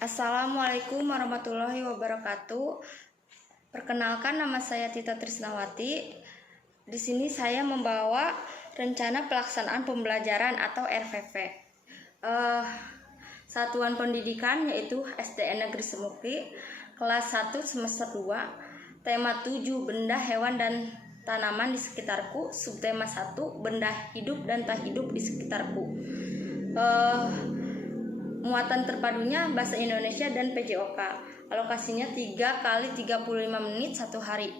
Assalamualaikum warahmatullahi wabarakatuh. Perkenalkan, nama saya Tita Trisnawati. Di sini saya membawa rencana pelaksanaan pembelajaran atau RPP. Satuan pendidikan yaitu SDN Negeri Semuki, kelas 1 semester 2, tema 7 benda, hewan dan tanaman di sekitarku, subtema 1 benda hidup dan tak hidup di sekitarku. Muatan terpadunya bahasa Indonesia dan PJOK. Alokasinya 3 kali 35 menit satu hari.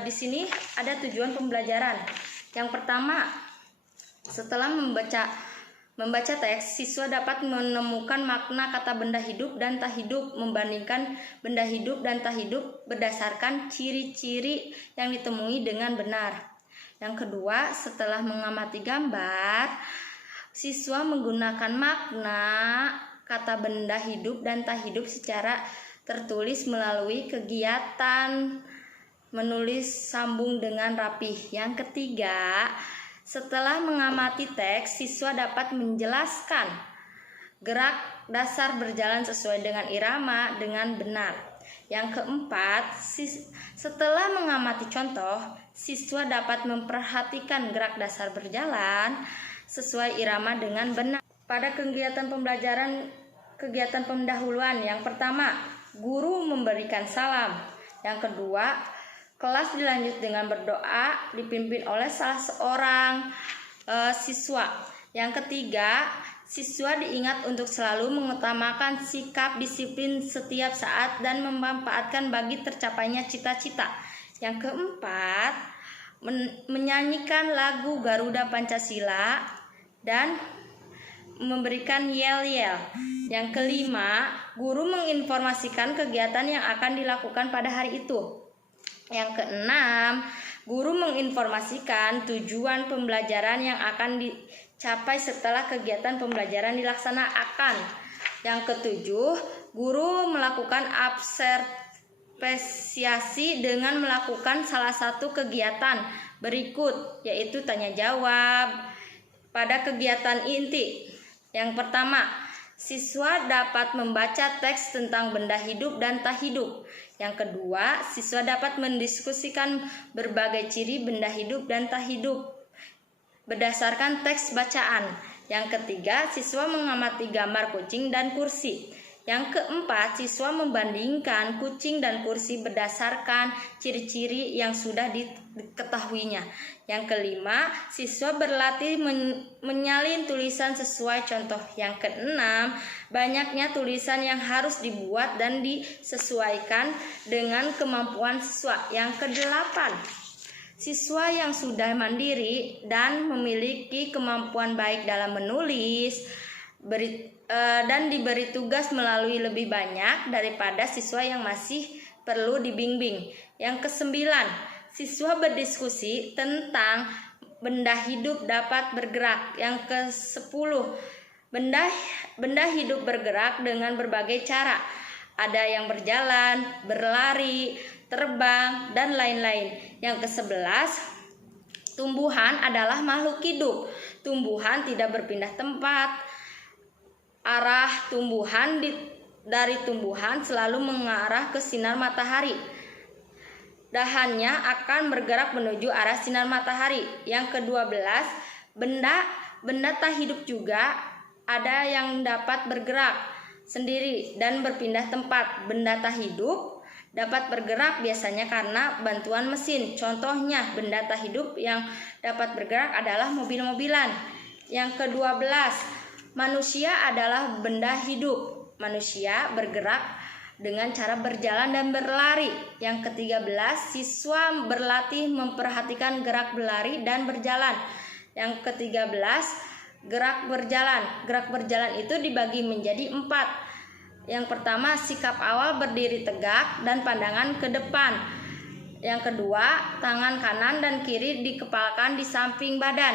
Di sini ada tujuan pembelajaran. Yang pertama, setelah membaca teks, siswa dapat menemukan makna kata benda hidup dan tak hidup, membandingkan benda hidup dan tak hidup berdasarkan ciri-ciri yang ditemui dengan benar. Yang kedua, setelah mengamati gambar, siswa menggunakan makna kata benda hidup dan tak hidup secara tertulis melalui kegiatan menulis sambung dengan rapih. Yang ketiga, setelah mengamati teks, siswa dapat menjelaskan gerak dasar berjalan sesuai dengan irama dengan benar. Yang keempat, setelah mengamati contoh, siswa dapat memperhatikan gerak dasar berjalan sesuai irama dengan benar. Pada kegiatan pembelajaran, kegiatan pendahuluan, yang pertama, guru memberikan salam. Yang kedua, kelas dilanjut dengan berdoa dipimpin oleh salah seorang siswa. Yang ketiga, siswa diingat untuk selalu mengutamakan sikap disiplin setiap saat dan memanfaatkan bagi tercapainya cita-cita. Yang keempat, menyanyikan lagu Garuda Pancasila dan memberikan yel-yel. Yang kelima, guru menginformasikan kegiatan yang akan dilakukan pada hari itu. Yang keenam, guru menginformasikan tujuan pembelajaran yang akan dicapai setelah kegiatan pembelajaran dilaksanakan. Yang ketujuh, guru melakukan apresiasi dengan melakukan salah satu kegiatan berikut, yaitu tanya jawab pada kegiatan inti. Yang pertama, siswa dapat membaca teks tentang benda hidup dan tak hidup. Yang kedua, siswa dapat mendiskusikan berbagai ciri benda hidup dan tak hidup berdasarkan teks bacaan. Yang ketiga, siswa mengamati gambar kucing dan kursi. Yang keempat, siswa membandingkan kucing dan kursi berdasarkan ciri-ciri yang sudah diketahuinya. Yang kelima, siswa berlatih menyalin tulisan sesuai contoh. Yang keenam, banyaknya tulisan yang harus dibuat dan disesuaikan dengan kemampuan siswa. Yang kedelapan, siswa yang sudah mandiri dan memiliki kemampuan baik dalam menulis dan diberi tugas melalui lebih banyak daripada siswa yang masih perlu dibimbing. Yang kesembilan, siswa berdiskusi tentang benda hidup dapat bergerak. Yang kesepuluh, benda hidup bergerak dengan berbagai cara. Ada yang berjalan, berlari, terbang, dan lain-lain. Yang kesebelas, tumbuhan adalah makhluk hidup. Tumbuhan tidak berpindah tempat. Arah tumbuhan dari tumbuhan selalu mengarah ke sinar matahari. Dahannya akan bergerak menuju arah sinar matahari. Yang ke-12, benda tak hidup juga ada yang dapat bergerak sendiri dan berpindah tempat. Benda tak hidup dapat bergerak biasanya karena bantuan mesin. Contohnya, benda tak hidup yang dapat bergerak adalah mobil-mobilan. Yang ke-12, manusia adalah benda hidup. Manusia bergerak dengan cara berjalan dan berlari. Yang ke-13, siswa berlatih memperhatikan gerak berlari dan berjalan. Yang ke-13, gerak berjalan. Gerak berjalan itu dibagi menjadi 4. Yang pertama, sikap awal berdiri tegak dan pandangan ke depan. Yang kedua, tangan kanan dan kiri dikepalkan di samping badan.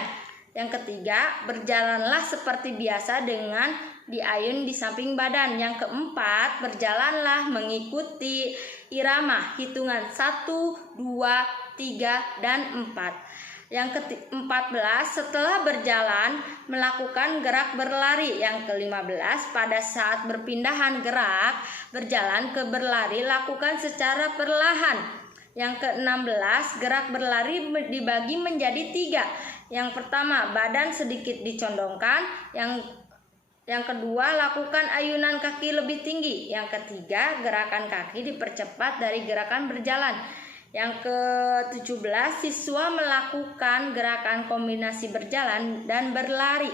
Yang ketiga, berjalanlah seperti biasa dengan diayun di samping badan. Yang keempat, berjalanlah mengikuti irama hitungan 1, 2, 3, dan 4. Yang ke-14, setelah berjalan melakukan gerak berlari. Yang ke-15, pada saat berpindahan gerak berjalan ke berlari lakukan secara perlahan. Yang ke-16, gerak berlari dibagi menjadi 3. Yang pertama, badan sedikit dicondongkan. Yang kedua, lakukan ayunan kaki lebih tinggi. Yang ketiga, gerakan kaki dipercepat dari gerakan berjalan. Yang ke-17, siswa melakukan gerakan kombinasi berjalan dan berlari.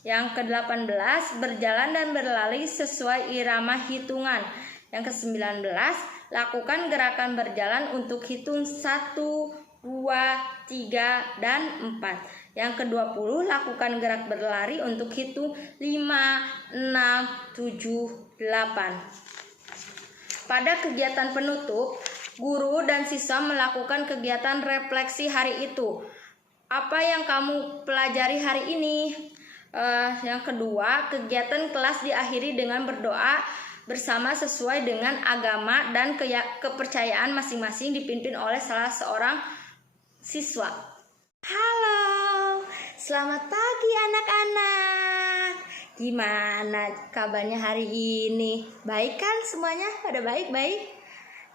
Yang ke-18, berjalan dan berlari sesuai irama hitungan. Yang ke-19, lakukan gerakan berjalan untuk hitung 1, 2, 3, dan 4. Yang ke-20, lakukan gerak berlari untuk hitung 5, 6, 7, 8. Pada kegiatan penutup, guru dan siswa melakukan kegiatan refleksi hari itu. Apa yang kamu pelajari hari ini? Yang kedua, kegiatan kelas diakhiri dengan berdoa bersama sesuai dengan agama dan kepercayaan masing-masing dipimpin oleh salah seorang siswa. Halo, selamat pagi anak-anak. Gimana kabarnya hari ini? Baik kan semuanya? Pada baik-baik?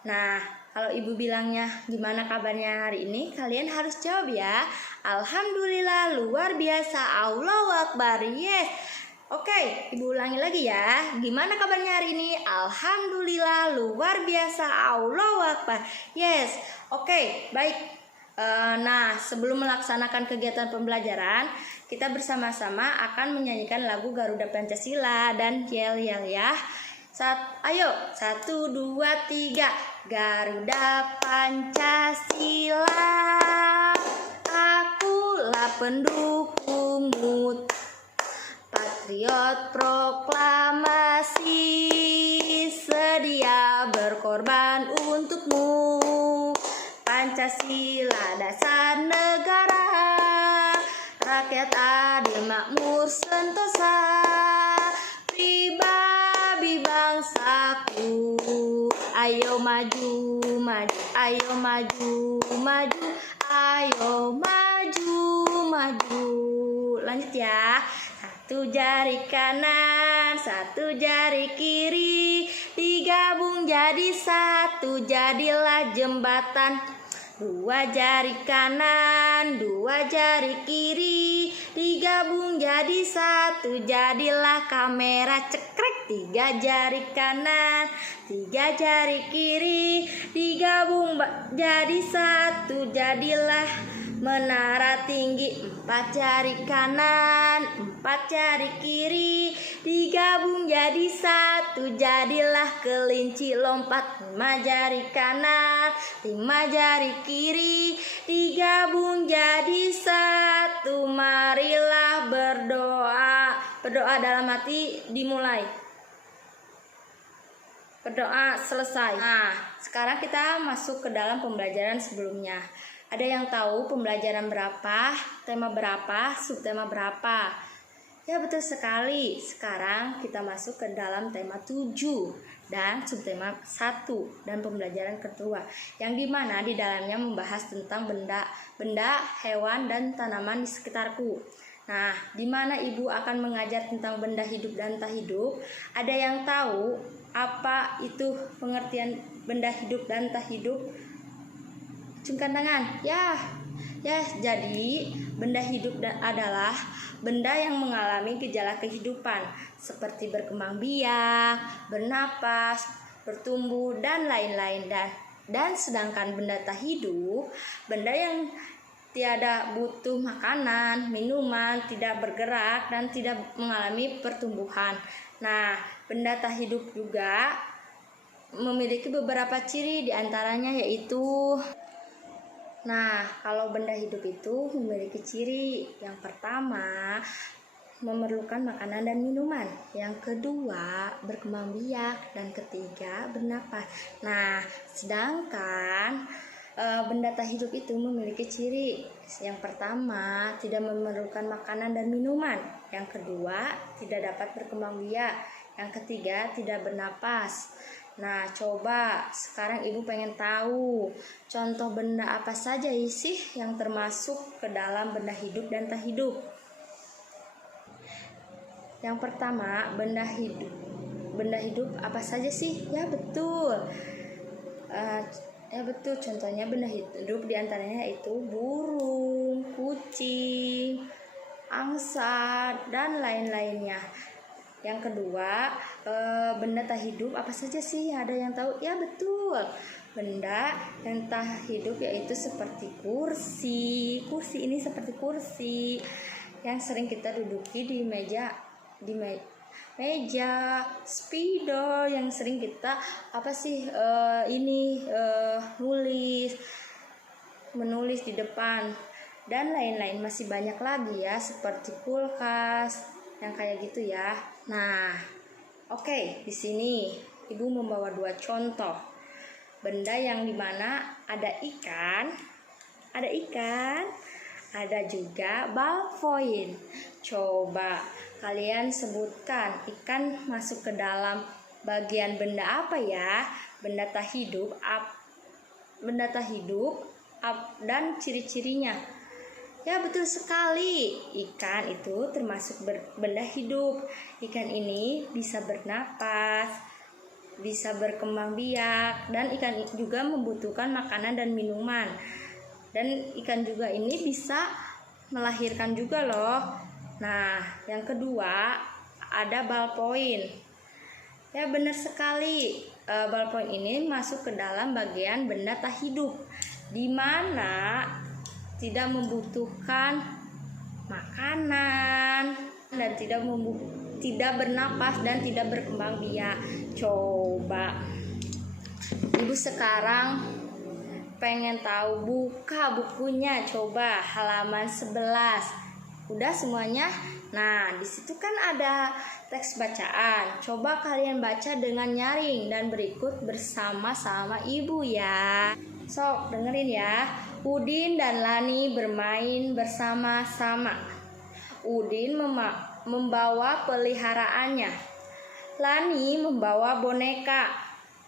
Nah, kalau ibu bilangnya gimana kabarnya hari ini, kalian harus jawab ya. Alhamdulillah, luar biasa, Allahu Akbar, yes. Oke, ibu ulangi lagi ya. Gimana kabarnya hari ini? Alhamdulillah, luar biasa, Allahu Akbar, yes. Oke, baik. Nah, sebelum melaksanakan kegiatan pembelajaran, kita bersama-sama akan menyanyikan lagu Garuda Pancasila dan yel-yel ya. Ayo, 1, 2, 3. Garuda Pancasila, akulah pendukungmu, patriot proklamasi, sedia berkorban untukmu. Pancasila dasar negara, rakyat adil makmur sentosa, pribadi bangsaku. Ayo maju, maju, ayo maju, maju, ayo maju, maju. Lanjut ya. 1 jari kanan, 1 jari kiri, digabung jadi 1, jadilah jembatan. 2 jari kanan, 2 jari kiri, digabung jadi 1, jadilah kamera cekrek. 3 jari kanan, 3 jari kiri, digabung jadi 1, jadilah menara tinggi. 4 jari kanan, 4 jari kiri, digabung jadi 1, jadilah kelinci lompat. 5 jari kanan, 5 jari kiri, digabung jadi 1. Marilah berdoa. Berdoa dalam hati dimulai. Berdoa selesai. Nah, sekarang kita masuk ke dalam pembelajaran sebelumnya. Ada yang tahu pembelajaran berapa, tema berapa, subtema berapa? Ya betul sekali. Sekarang kita masuk ke dalam tema 7 dan subtema 1 dan pembelajaran kedua, yang dimana di dalamnya membahas tentang benda, hewan, dan tanaman di sekitarku. Nah, dimana ibu akan mengajar tentang benda hidup dan tak hidup? Ada yang tahu apa itu pengertian benda hidup dan tak hidup? Acungkan tangan. Ya, jadi benda hidup adalah benda yang mengalami gejala kehidupan seperti berkembang biak, bernapas, bertumbuh, dan lain-lain. Dan sedangkan benda tak hidup, benda yang tiada butuh makanan, minuman, tidak bergerak, dan tidak mengalami pertumbuhan. Nah, benda tak hidup juga memiliki beberapa ciri, diantaranya yaitu, nah, kalau benda hidup itu memiliki ciri. Yang pertama, memerlukan makanan dan minuman. Yang kedua, berkembang biak. Dan ketiga, bernapas. Nah, sedangkan benda tak hidup itu memiliki ciri. Yang pertama, tidak memerlukan makanan dan minuman. Yang kedua, tidak dapat berkembang biak. Yang ketiga, tidak bernapas. Nah, coba sekarang ibu pengen tahu contoh benda apa saja sih yang termasuk ke dalam benda hidup dan tak hidup. Yang pertama, benda hidup. Benda hidup apa saja sih? Ya betul. Ya betul. Contohnya benda hidup diantaranya itu burung, kucing, angsa, dan lain-lainnya. Yang kedua, benda tak hidup apa saja sih? Ada yang tahu? Ya betul. Benda yang tak hidup yaitu seperti kursi. Kursi ini seperti kursi yang sering kita duduki di meja, spidol yang sering kita menulis di depan, dan lain-lain. Masih banyak lagi ya, seperti kulkas yang kayak gitu ya. Nah, oke, di sini ibu membawa 2 contoh benda yang dimana ada ikan, ada juga ballpoint. Coba kalian sebutkan ikan masuk ke dalam bagian benda apa ya? Benda tak hidup, dan ciri-cirinya. Ya betul sekali, ikan itu termasuk benda hidup. Ikan ini bisa bernapas, bisa berkembang biak, dan ikan juga membutuhkan makanan dan minuman. Dan ikan juga ini bisa melahirkan juga loh. Nah, yang kedua ada ballpoint. Ya benar sekali, ballpoint ini masuk ke dalam bagian benda tak hidup, di mana tidak membutuhkan makanan dan tidak bernapas dan tidak berkembang biak. Coba ibu sekarang pengen tahu, buka bukunya, coba halaman 11. Udah semuanya? Nah, di situ kan ada teks bacaan. Coba kalian baca dengan nyaring dan berikut bersama-sama ibu ya. Sok dengerin ya. Udin dan Lani bermain bersama-sama. Udin membawa peliharaannya. Lani membawa boneka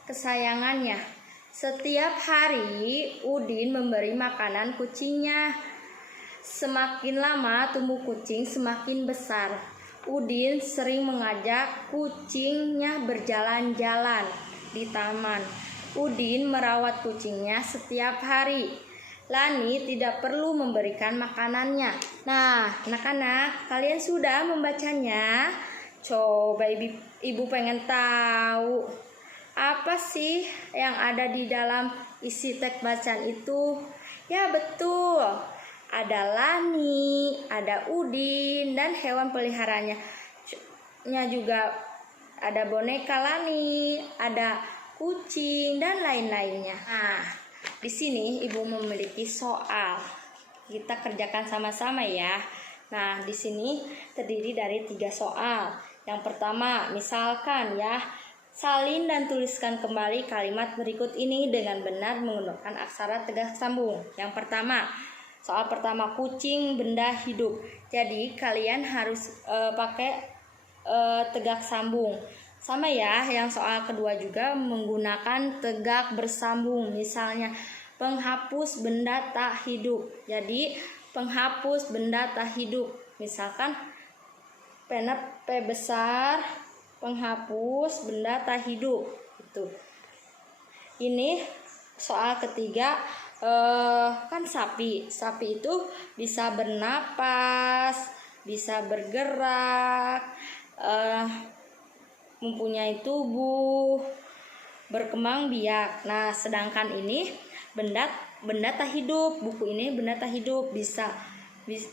kesayangannya. Setiap hari Udin memberi makanan kucingnya. Semakin lama tumbuh kucing semakin besar. Udin sering mengajak kucingnya berjalan-jalan di taman. Udin merawat kucingnya setiap hari. Lani tidak perlu memberikan makanannya. Nah, anak-anak, kalian sudah membacanya? Coba ibu pengen tahu, apa sih yang ada di dalam isi teks bacaan itu? Ya betul, ada Lani, ada Udin, dan hewan peliharanya juga ada boneka Lani, ada kucing, dan lain-lainnya. Nah, di sini ibu memiliki soal. Kita kerjakan sama-sama ya. Nah, di sini terdiri dari 3 soal. Yang pertama, misalkan ya, salin dan tuliskan kembali kalimat berikut ini dengan benar menggunakan aksara tegak sambung. Yang pertama, soal pertama, kucing benda hidup. Jadi kalian harus pakai tegak sambung. Sama ya, yang soal kedua juga menggunakan tegak bersambung. Misalnya, penghapus benda tak hidup. Jadi, penghapus benda tak hidup. Misalkan, pena P besar, penghapus benda tak hidup. Itu. Ini soal ketiga, kan sapi. Sapi itu bisa bernapas, bisa bergerak, mempunyai tubuh, berkembang biak. Nah, sedangkan ini benda tak hidup. Buku ini benda tak hidup,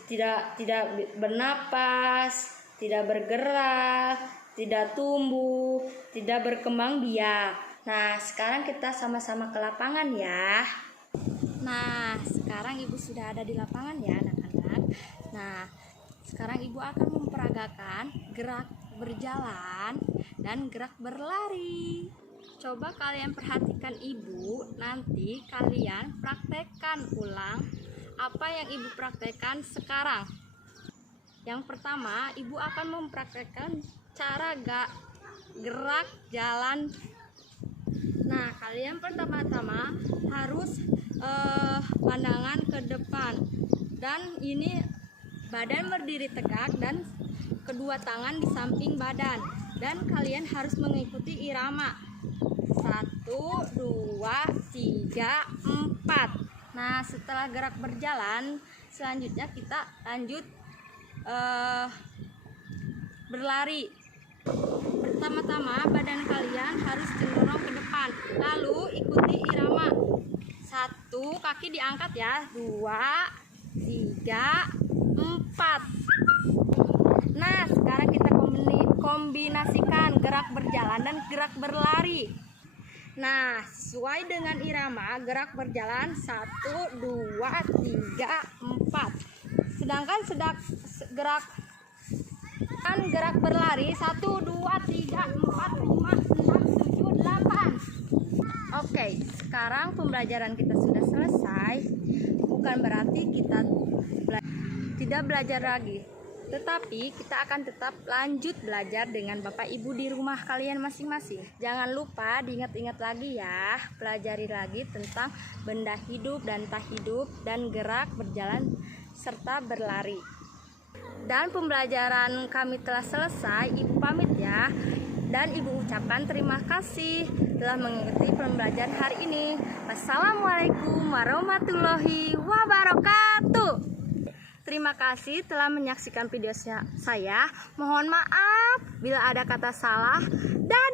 tidak bernapas, tidak bergerak, tidak tumbuh, tidak berkembang biak. Nah, sekarang kita sama-sama ke lapangan ya. Nah, sekarang ibu sudah ada di lapangan ya, anak-anak. Nah, sekarang ibu akan memperagakan gerak berjalan dan gerak berlari. Coba kalian perhatikan ibu, nanti kalian praktekkan ulang apa yang ibu praktekkan sekarang. Yang pertama, ibu akan mempraktekkan cara gerak jalan Nah, kalian pertama-tama harus pandangan ke depan, dan ini badan berdiri tegak dan kedua tangan di samping badan, dan kalian harus mengikuti irama 1, 2, 3, 4. Nah, setelah gerak berjalan, selanjutnya kita lanjut berlari. Pertama-tama badan kalian harus cenderung ke depan, lalu ikuti irama. 1, kaki diangkat ya. 2, 3, 4. Nah, sekarang kita kombinasikan gerak berjalan dan gerak berlari. Nah, sesuai dengan irama gerak berjalan 1, 2, 3, 4. Sedangkan gerak berlari 1, 2, 3, 4, 5, 6, 7, 8. Oke, sekarang pembelajaran kita sudah selesai. Bukan berarti kita tidak belajar lagi, tetapi kita akan tetap lanjut belajar dengan Bapak Ibu di rumah kalian masing-masing. Jangan lupa diingat-ingat lagi ya, pelajari lagi tentang benda hidup dan tak hidup, dan gerak, berjalan, serta berlari. Dan pembelajaran kami telah selesai. Ibu pamit ya, dan Ibu ucapkan terima kasih telah mengikuti pembelajaran hari ini. Wassalamualaikum warahmatullahi wabarakatuh. Terima kasih telah menyaksikan video saya. Mohon maaf bila ada kata salah. Dadah.